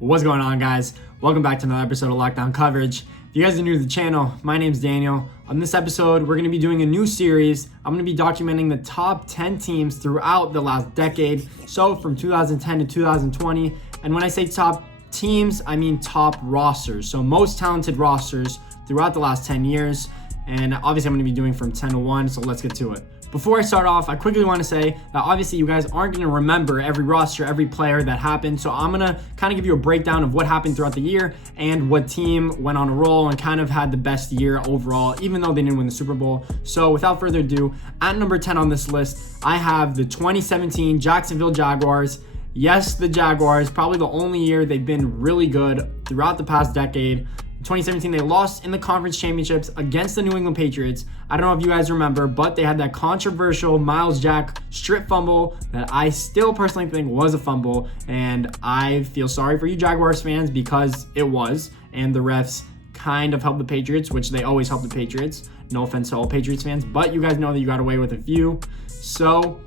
What's going on, guys? Welcome back to another episode of Lockdown Coverage. If you guys are new to the channel, my name's Daniel. On this episode, we're going to be doing a new series. I'm going to be documenting the top 10 teams throughout the last decade, so from 2010 to 2020. And when I say top teams, I mean top rosters, so most talented rosters throughout the last 10 years. And obviously, I'm going to be doing from 10 to 1, so let's get to it. Before I start off, I quickly want to say that obviously you guys aren't going to remember every roster, every player that happened. So I'm going to kind of give you a breakdown of what happened throughout the year and what team went on a roll and kind of had the best year overall, even though they didn't win the Super Bowl. So without further ado, at number 10 on this list, I have the 2017 Jacksonville Jaguars. Yes, the Jaguars, probably the only year they've been really good throughout the past decade. In 2017, they lost in the conference championships against the New England Patriots. I don't know if you guys remember, but they had that controversial Myles Jack strip fumble that I still personally think was a fumble. And I feel sorry for you Jaguars fans because it was. And the refs kind of helped the Patriots, which they always help the Patriots. No offense to all Patriots fans, but you guys know that you got away with a few. So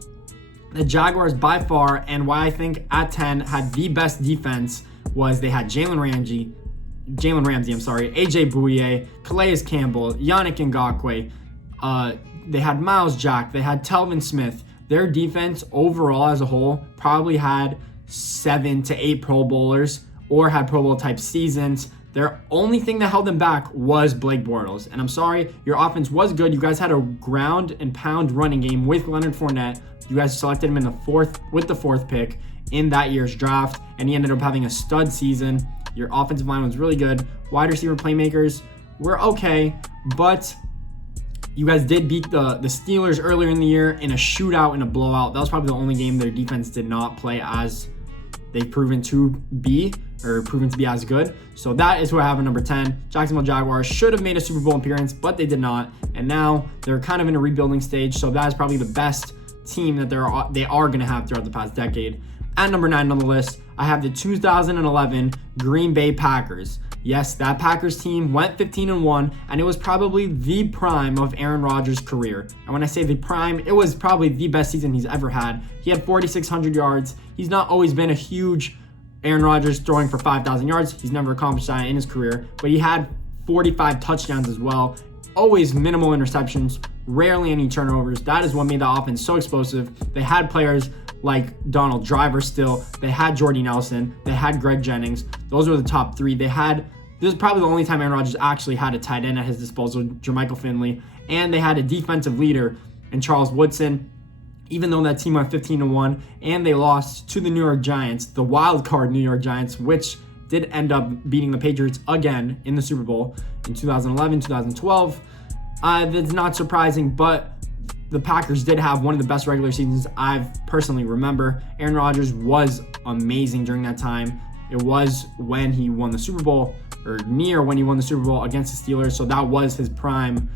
the Jaguars by far, and why I think at 10 had the best defense, was they had Jalen Ramsey, AJ Bouye, Calais Campbell, Yannick Ngakoue. They had Myles Jack. They had Telvin Smith. Their defense overall as a whole probably had 7 to 8 Pro Bowlers or had Pro Bowl type seasons. Their only thing that held them back was Blake Bortles. And I'm sorry, your offense was good. You guys had a ground and pound running game with Leonard Fournette. You guys selected him in the fourth pick in that year's draft, and he ended up having a stud season. Your offensive line was really good. Wide receiver playmakers were okay, but you guys did beat the Steelers earlier in the year in a shootout, in a blowout. That was probably the only game their defense did not play as they've proven to be as good. So that is who I have at number 10. Jacksonville Jaguars should have made a Super Bowl appearance, but they did not. And now they're kind of in a rebuilding stage. So that is probably the best team that they are going to have throughout the past decade. At number 9 on the list, I have the 2011 Green Bay Packers. Yes, that Packers team went 15-1, and it was probably the prime of Aaron Rodgers' career. And when I say the prime, it was probably the best season he's ever had. He had 4,600 yards. He's not always been a huge Aaron Rodgers throwing for 5,000 yards. He's never accomplished that in his career, but he had 45 touchdowns as well. Always minimal interceptions, rarely any turnovers. That is what made the offense so explosive. They had players like Donald Driver still. They had Jordy Nelson. They had Greg Jennings. Those were the top 3. This is probably the only time Aaron Rodgers actually had a tight end at his disposal, Jermichael Finley. And they had a defensive leader in Charles Woodson. Even though that team went 15-1, and they lost to the New York Giants, the wild card New York Giants, which did end up beating the Patriots again in the Super Bowl in 2011, 2012. That's not surprising, but the Packers did have one of the best regular seasons I've personally remember. Aaron Rodgers was amazing during that time. It was when he won the Super Bowl, or near when he won the Super Bowl against the Steelers, so that was his prime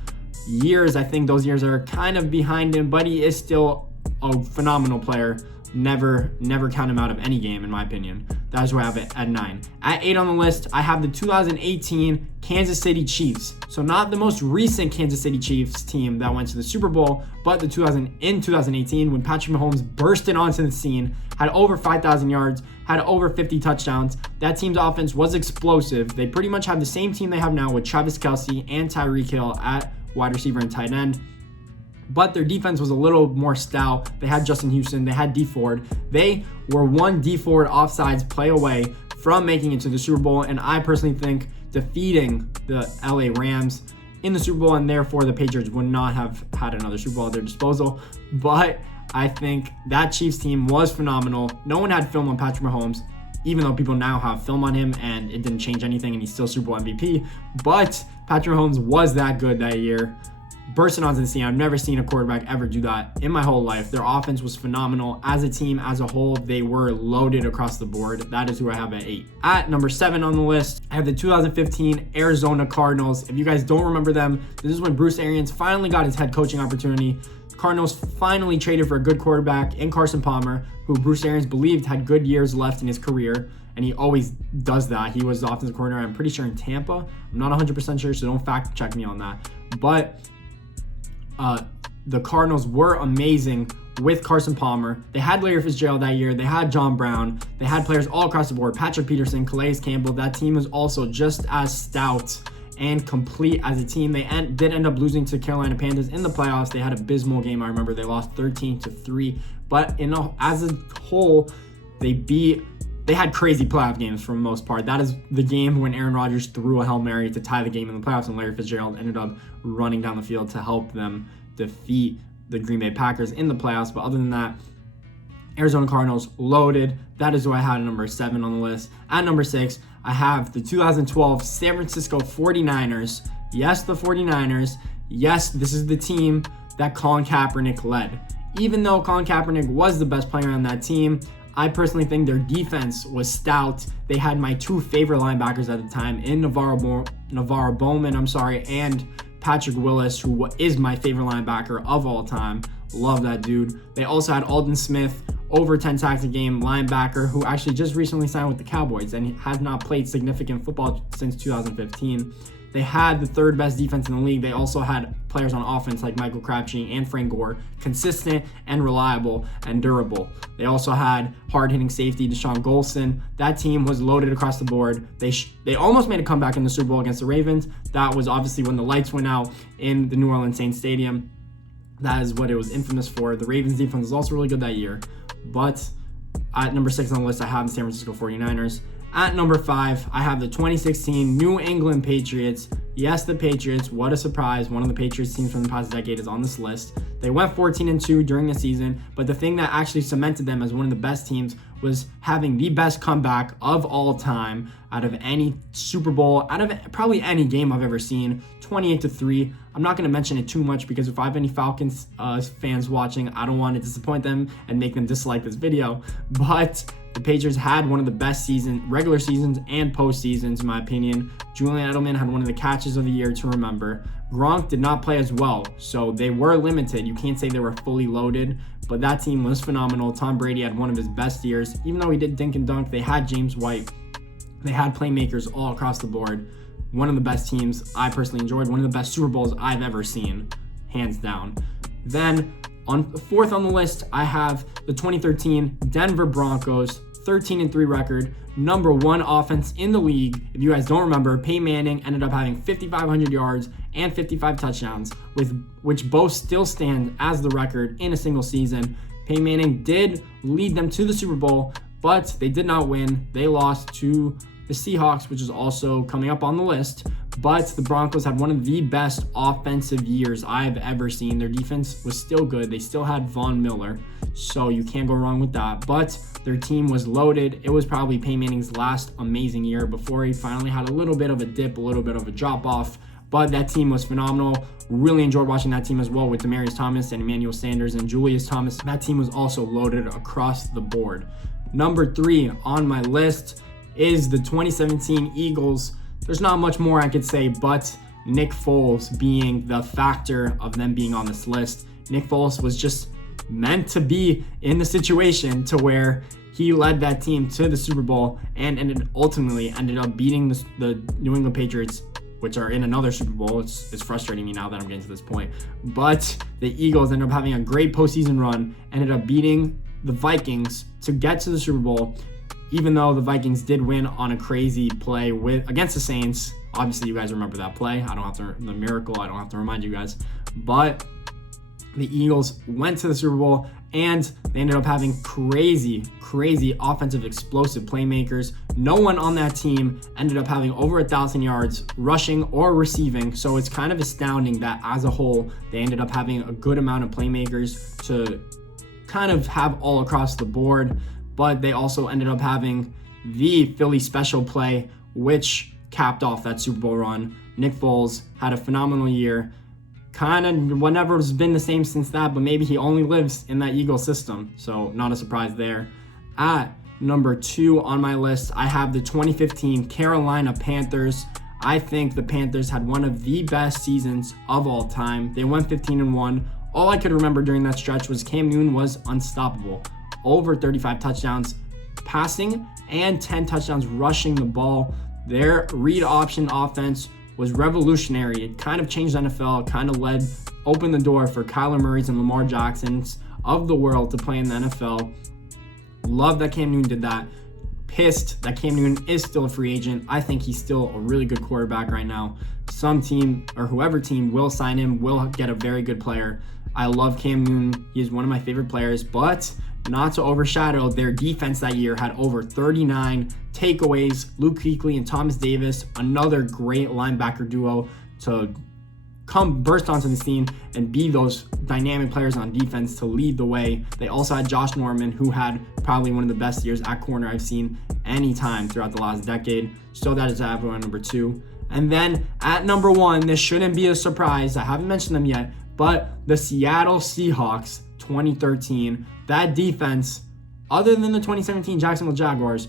years. I think those years are kind of behind him, but he is still a phenomenal player. Never count him out of any game, in my opinion. That's where I have it at 9. At 8 on the list, I have the 2018 Kansas City Chiefs. So not the most recent Kansas City Chiefs team that went to the Super Bowl, but in 2018 when Patrick Mahomes bursted onto the scene, had over 5,000 yards, had over 50 touchdowns. That team's offense was explosive. They pretty much have the same team they have now with Travis Kelce and Tyreek Hill at wide receiver and tight end. But their defense was a little more stout. They had Justin Houston. They had Dee Ford. They were one Dee Ford offsides play away from making it to the Super Bowl, and I personally think defeating the LA Rams in the Super Bowl, and therefore the Patriots would not have had another Super Bowl at their disposal. But I think that Chiefs team was phenomenal. No one had film on Patrick Mahomes, even though people now have film on him, and it didn't change anything, and he's still Super Bowl MVP. But Patrick Mahomes was that good that year. Bursting onto the scene. I've never seen a quarterback ever do that in my whole life. Their offense was phenomenal. As a team, as a whole, they were loaded across the board. That is who I have at 8. At number 7 on the list, I have the 2015 Arizona Cardinals. If you guys don't remember them, this is when Bruce Arians finally got his head coaching opportunity. Cardinals finally traded for a good quarterback in Carson Palmer, who Bruce Arians believed had good years left in his career. And he always does that. He was the offensive coordinator, I'm pretty sure, in Tampa. I'm not 100% sure, so don't fact check me on that. But the Cardinals were amazing with Carson Palmer. They had Larry Fitzgerald that year. They had John Brown. They had players all across the board. Patrick Peterson, Calais Campbell. That team was also just as stout and complete as a team. They did end up losing to Carolina Panthers in the playoffs. They had an abysmal game. I remember they lost 13-3. But as a whole, they had crazy playoff games for the most part. That is the game when Aaron Rodgers threw a Hail Mary to tie the game in the playoffs, and Larry Fitzgerald ended up running down the field to help them defeat the Green Bay Packers in the playoffs. But other than that, Arizona Cardinals loaded. That is who I had at number 7 on the list. At number 6, I have the 2012 San Francisco 49ers. Yes, the 49ers. Yes, this is the team that Colin Kaepernick led. Even though Colin Kaepernick was the best player on that team, I personally think their defense was stout. They had my 2 favorite linebackers at the time in Navarro Bowman, and Patrick Willis, who is my favorite linebacker of all time. Love that dude. They also had Aldon Smith, over 10 sacks a game linebacker, who actually just recently signed with the Cowboys and has not played significant football since 2015. They had the 3rd best defense in the league. They also had players on offense like Michael Crabtree and Frank Gore, consistent and reliable and durable. They also had hard-hitting safety Deshaun Golson. That team was loaded across the board. They almost made a comeback in the Super Bowl against the Ravens. That was obviously when the lights went out in the New Orleans Saints Stadium. That is what it was infamous for. The Ravens defense was also really good that year. But at number 6 on the list, I have the San Francisco 49ers. At number 5, I have the 2016 New England Patriots. Yes, the Patriots. What a surprise. One of the Patriots teams from the past decade is on this list. They went 14-2 during the season, but the thing that actually cemented them as one of the best teams was having the best comeback of all time out of any Super Bowl, out of probably any game I've ever seen, 28-3. I'm not going to mention it too much because if I have any Falcons fans watching, I don't want to disappoint them and make them dislike this video. But the Patriots had one of the best regular seasons and postseasons, in my opinion. Julian Edelman had one of the catches of the year to remember. Gronk did not play as well, so they were limited. You can't say they were fully loaded, but that team was phenomenal. Tom Brady had one of his best years. Even though he did dink and dunk, they had James White. They had playmakers all across the board. One of the best teams I personally enjoyed. One of the best Super Bowls I've ever seen, hands down. Then, on 4th on the list, I have the 2013 Denver Broncos, 13-3 record, number 1 offense in the league. If you guys don't remember, Peyton Manning ended up having 5,500 yards and 55 touchdowns, which both still stand as the record in a single season. Peyton Manning did lead them to the Super Bowl, but they did not win. They lost to the Seahawks, which is also coming up on the list. But the Broncos had one of the best offensive years I've ever seen. Their defense was still good. They still had Von Miller, so you can't go wrong with that. But their team was loaded. It was probably Peyton Manning's last amazing year before he finally had a little bit of a dip, a little bit of a drop off. But that team was phenomenal. Really enjoyed watching that team as well with Demaryius Thomas and Emmanuel Sanders and Julius Thomas. That team was also loaded across the board. Number 3 on my list is the 2017 Eagles. There's not much more I could say, but Nick Foles being the factor of them being on this list. Nick Foles was just meant to be in the situation to where he led that team to the Super Bowl and ultimately ended up beating the New England Patriots, which are in another Super Bowl. It's frustrating me now that I'm getting to this point. But the Eagles ended up having a great postseason run, ended up beating the Vikings to get to the Super Bowl, even though the Vikings did win on a crazy play against the Saints. Obviously, you guys remember that play. The miracle, I don't have to remind you guys. But the Eagles went to the Super Bowl, and they ended up having crazy offensive explosive playmakers. No one on that team ended up having over 1,000 yards rushing or receiving, so it's kind of astounding that as a whole, they ended up having a good amount of playmakers to kind of have all across the board. But they also ended up having the Philly special play, which capped off that Super Bowl run. Nick Foles had a phenomenal year. Kind of whatever has been the same since that, but maybe he only lives in that Eagle system, so not a surprise there. At number 2 on my list, I have the 2015 Carolina Panthers. I think the Panthers had one of the best seasons of all time. They went 15-1. All I could remember during that stretch was Cam Newton was unstoppable. Over 35 touchdowns passing and 10 touchdowns rushing the ball. Their read option offense was revolutionary. It kind of changed the NFL, kind of opened the door for Kyler Murray's and Lamar Jackson's of the world to play in the NFL. Love that Cam Newton did that. Pissed that Cam Newton is still a free agent. I think he's still a really good quarterback right now. Some team or whoever team will sign him will get a very good player. I love Cam Newton. He is one of my favorite players, but not to overshadow, their defense that year had over 39 takeaways. Luke Kuechly and Thomas Davis, another great linebacker duo to burst onto the scene and be those dynamic players on defense to lead the way. They also had Josh Norman, who had probably one of the best years at corner I've seen anytime throughout the last decade. So that is everyone number 2. And then at number 1, this shouldn't be a surprise. I haven't mentioned them yet, but the Seattle Seahawks 2013. That defense, other than the 2017 Jacksonville Jaguars,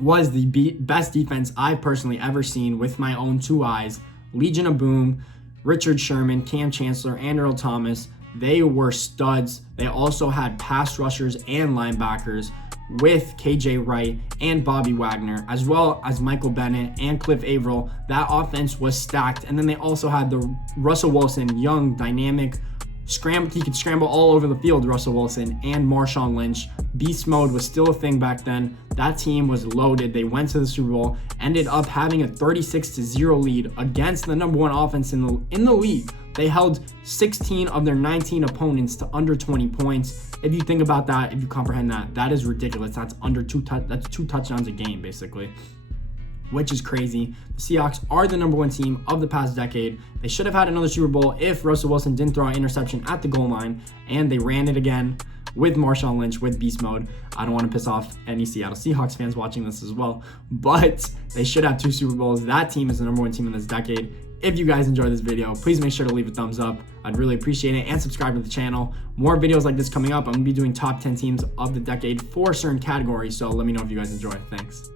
was the best defense I've personally ever seen with my own 2 eyes. Legion of Boom, Richard Sherman, Cam Chancellor, and Earl Thomas. They were studs. They also had pass rushers and linebackers with KJ Wright and Bobby Wagner, as well as Michael Bennett and Cliff Averill. That offense was stacked. And then they also had the Russell Wilson, young, dynamic, he could scramble all over the field, Russell Wilson, and Marshawn Lynch. Beast mode was still a thing back then. That team was loaded. They went to the Super Bowl, ended up having a 36-0 lead against the number 1 offense in the league. They held 16 of their 19 opponents to under 20 points. If you think about that, if you comprehend that, that is ridiculous. That's that's 2 touchdowns a game, basically, which is crazy. The Seahawks are the number 1 team of the past decade. They should have had another Super Bowl if Russell Wilson didn't throw an interception at the goal line, and they ran it again with Marshawn Lynch, with beast mode. I don't want to piss off any Seattle Seahawks fans watching this as well, but they should have 2 Super Bowls. That team is the number 1 team in this decade. If you guys enjoyed this video, please make sure to leave a thumbs up. I'd really appreciate it, and subscribe to the channel. More videos like this coming up. I'm going to be doing top 10 teams of the decade for certain categories, so let me know if you guys enjoy. Thanks.